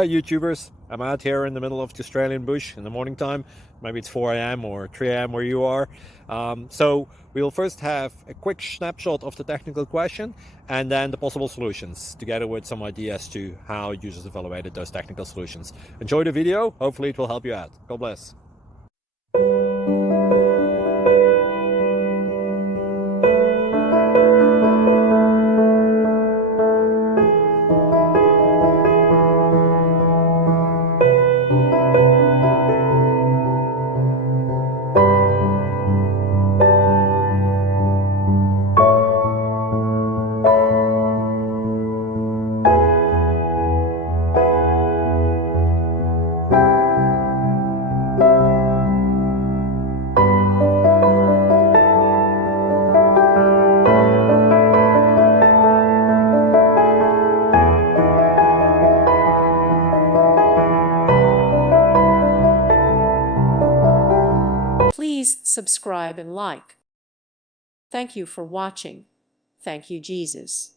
Hi YouTubers, I'm out here in the middle of the Australian bush in the morning time. Maybe it's 4 a.m. or 3 a.m. where you are. So we'll first have a quick snapshot of the technical question and then the possible solutions, together with some ideas to how users evaluated those technical solutions. Enjoy the video, hopefully it will help you out. God bless. Please subscribe and like. Thank you for watching. Thank you, Jesus.